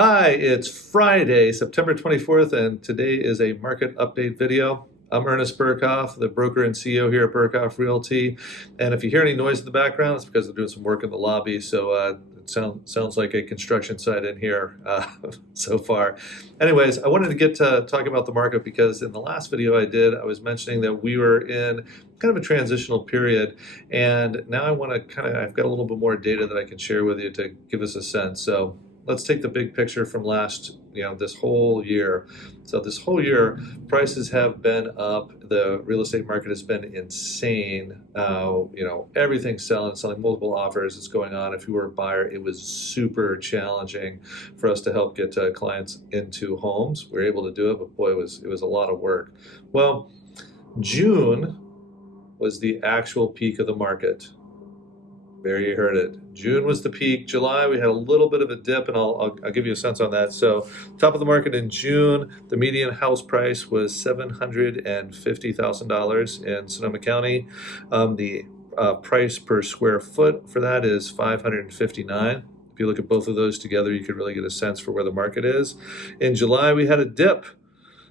Hi, it's Friday, September 24th, and today is a market update video. I'm Ernest Burkhoff, the broker and CEO here at Burkhoff Realty. And if you hear any noise in the background, it's because they're doing some work in the lobby. So it sounds like a construction site in here so far. Anyways, I wanted to get to talking about the market because in the last video I did, I was mentioning that we were in kind of a transitional period. And now I want to I've got a little bit more data that I can share with you to give us a sense. So let's take the big picture from this whole year. So this whole year, prices have been up. The real estate market has been insane. Everything's selling multiple offers. It's going on. If you were a buyer, it was super challenging for us to help get clients into homes. We were able to do it, but boy, it was a lot of work. Well, June was the actual peak of the market. There you heard it. June was the peak. July, we had a little bit of a dip, and I'll give you a sense on that. So top of the market in June, the median house price was $750,000 in Sonoma County. The price per square foot for that is $559. If you look at both of those together, you could really get a sense for where the market is. In July, we had a dip.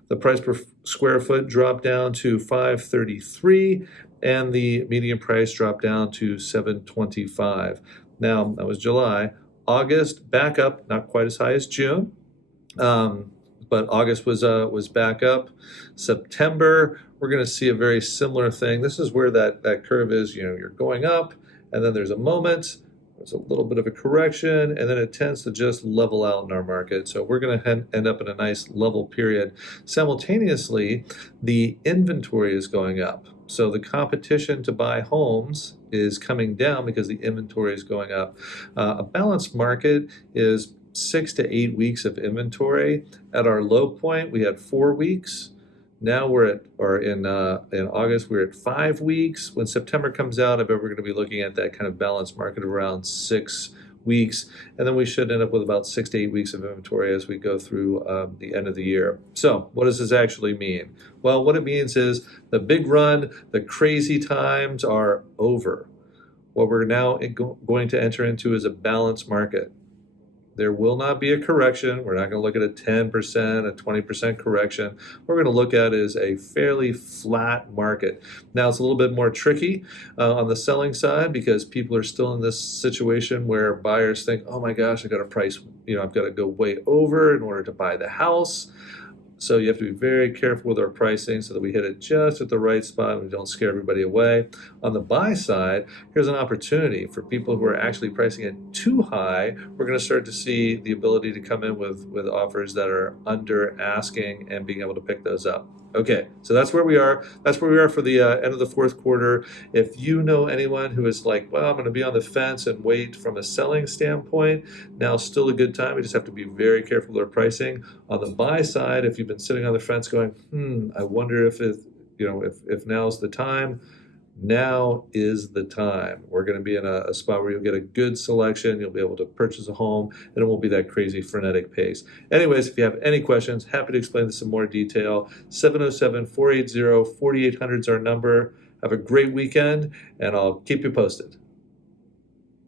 The price per square foot dropped down to $533. And the median price dropped down to $725. Now, that was July. August, back up, not quite as high as June, but August was back up. September, we're going to see a very similar thing. This is where that curve is. You're going up, and then there's a moment. There's a little bit of a correction, and then it tends to just level out in our market. So we're going to end up in a nice level period. Simultaneously, the inventory is going up. So the competition to buy homes is coming down because the inventory is going up. A balanced market is 6 to 8 weeks of inventory. At our low point, we had 4 weeks. Now in August, we're at 5 weeks. When September comes out, I bet we're going to be looking at that kind of balanced market of around 6 weeks. And then we should end up with about 6 to 8 weeks of inventory as we go through the end of the year. So what does this actually mean? Well, what it means is the big run, the crazy times are over. What we're now going to enter into is a balanced market. There will not be a correction. We're not going to look at a 10%, a 20% correction. What we're going to look at is a fairly flat market. Now, it's a little bit more tricky on the selling side because people are still in this situation where buyers think, oh my gosh, I've got to go way over in order to buy the house. So you have to be very careful with our pricing so that we hit it just at the right spot and we don't scare everybody away. On the buy side, here's an opportunity for people who are actually pricing it too high. We're going to start to see the ability to come in with offers that are under asking and being able to pick those up. Okay, so that's where we are. That's where we are for the end of the fourth quarter. If you know anyone who is like, well, I'm going to be on the fence and wait from a selling standpoint, now's still a good time. We just have to be very careful with our pricing. On the buy side, if you've been sitting on the fence going, I wonder if now's the time. Now is the time. We're going to be in a spot where you'll get a good selection. You'll be able to purchase a home, and it won't be that crazy frenetic pace. Anyways, if you have any questions, happy to explain this in more detail. 707-480-4800 is our number. Have a great weekend, and I'll keep you posted.